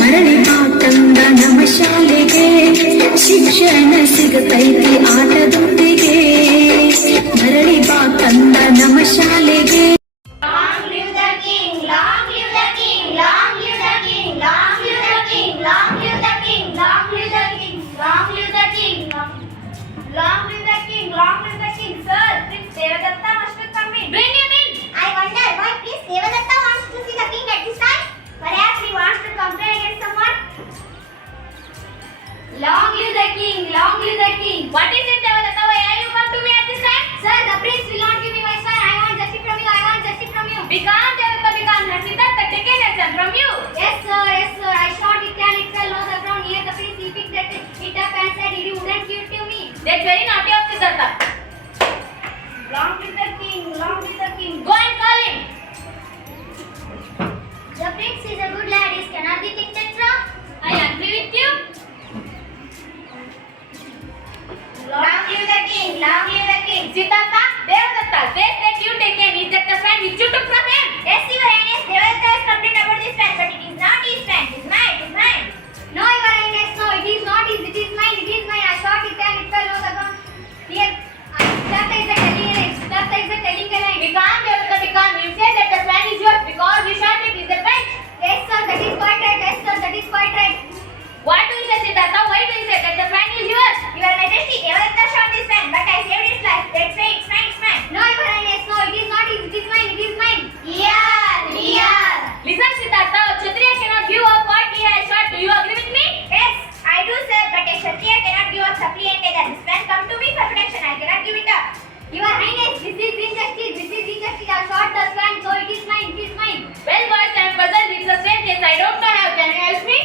ಮರಳಿ ಬಾ ಕಂದ ನಮ್ಮ ಶಾಲೆಗೆ, ಶಿಕ್ಷಣ ಸಿಗತೈತಿ ಆಟದೊಂದಿಗೆ. ಮರಳಿ ಬಾ ಕಂದ ನಮ್ಮ ಶಾಲೆಗೆ. Long live the king! Long live the king! What is it, Devadatta? Why are you come to me at this time? Sir, the prince will not give me my son. I want justice from you. I want justice from you. Because Devadatta, because has Siddhartha taken a son from you? Yes, sir. Yes, sir. I shot it and it fell on the ground near the prince. He picked it up and said, "You wouldn't give it to me." That's very naughty of Siddhartha. Long live the king! Long live the king! Go and call him. The prince is a good lad. He cannot be thinked wrong. I agree with you. Long live the king! Long live the king! Siddhartha, Devadatta, they said you taken. Is that the fan which you took from him? Yes, Your Highness. Devadatta has complained about this fan, but it is not his fan. It is mine. It is mine. No, Your Highness. No, it is not his. It is mine. It is mine. I shot it and it fell on the ground. Here, Siddhartha is a telling a lie. Siddhartha is a telling a lie. Because Devadatta, because you say that the fan is yours because you shot it. Is that right? Yes, sir. That is quite right. Yes, sir. That is quite right. What do you say, Siddhartha? Why do you say that the fan is yours? Your Majesty, Devadatta shot this fan, but I saved its life. That's why it's mine. It's mine. No, Your Highness. No, it is not his. It is mine. It is mine. Yeah. Listen, Siddhartha, a Kshatriya cannot give up what he has shot. Do you agree with me? Yes, I do, sir. But a Kshatriya cannot give up suppliant either. This fan come to me for protection. I cannot give it up. Your Highness, this is injustice. This is injustice. I shot the fan, so it is mine. It is mine. Well, boys, I am puzzled. It's the same case. I don't know how. Can you help me?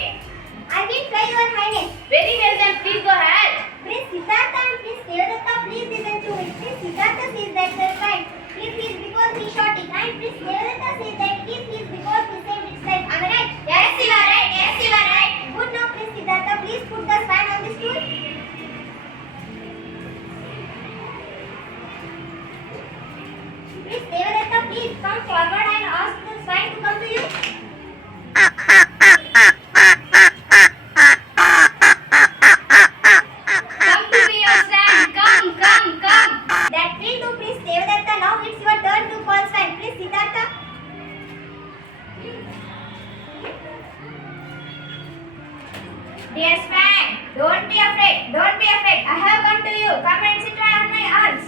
I will try, Your Highness. Very well, then please go ahead. Prince Siddhartha and Prince Devadatta, please listen to me. Prince Siddhartha says that the fan is his because he shot it, and Prince Devadatta says that it is his because he saved its life. Am I right? Yes, you are right. Yes, you are right. Good now, Prince Siddhartha. Please put the fan on the stool. Prince Devadatta, please come forward and ask the fan to come to you. Come to me, your son. Come. That will do, Prince Devadatta. Now it's your turn to call fan. Prince Siddhartha. Dear Swan, don't be afraid. Don't be afraid. I have come to you. Come and sit on my arms.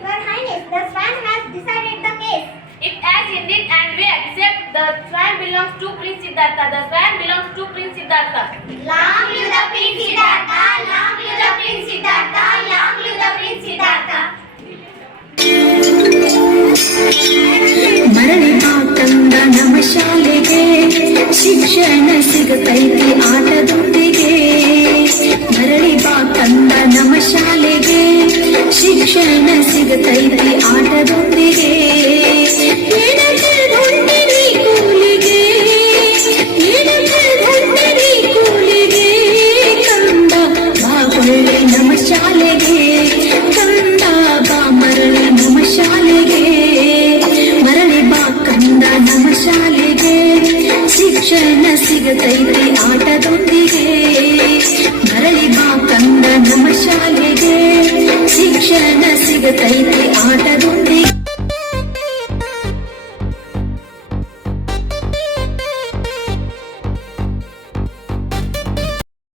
Your Highness, the Swan has decided the case. It has indeed, and we accept the swan belongs to Prince Siddhartha. The swan belongs to Prince Siddhartha. Long live the Prince Siddhartha. Long live the Prince Siddhartha. Long live the Prince Siddhartha. ಮರಳಿ ಬಾ ಕಂದ ನಮ್ಮ ಶಾಲೆಗೆ, ಶಿಕ್ಷಣ ಸಿಗತೈತಿ ಆಟದೊಂದಿಗೆ. ಮರಳಿ ಬಾ ಕಂದ ನಮ್ಮ ಶಾಲೆಗೆ, ಶಿಕ್ಷಣ ಸಿಗತೈತಿ ಆಟದೊಂದಿಗೆ. ಎಡಗಡೆಗೊಂಡಿರಿ ಕೂಲಿಗೆ, ಎಡಗಡೆಗೊಂಡಿರಿ ಕೂಲಿಗೆ. ಕಂದ ಬಾ ಒಳ್ಳೆ ನಮ್ಮ ಶಾಲೆಗೆ, ಕಂದ ಬಾ ಮರಳಿ ನಮ್ಮ ಶಾಲೆಗೆ. ಮರಳಿ ಬಾ ಕಂದ ನಮ್ಮ ಶಾಲೆಗೆ, ಶಿಕ್ಷಣ ಸಿಗತೈತಿ ಆಟದೊಂದಿಗೆ. ಮರಳಿ ಬಾ ಕಂದ ನಮ್ಮ ಶಾಲೆಗೆ, ಶಿಕ್ಷಣ ಸಿಗತೈತಿ ಆಟದೊಂದಿಗೆ.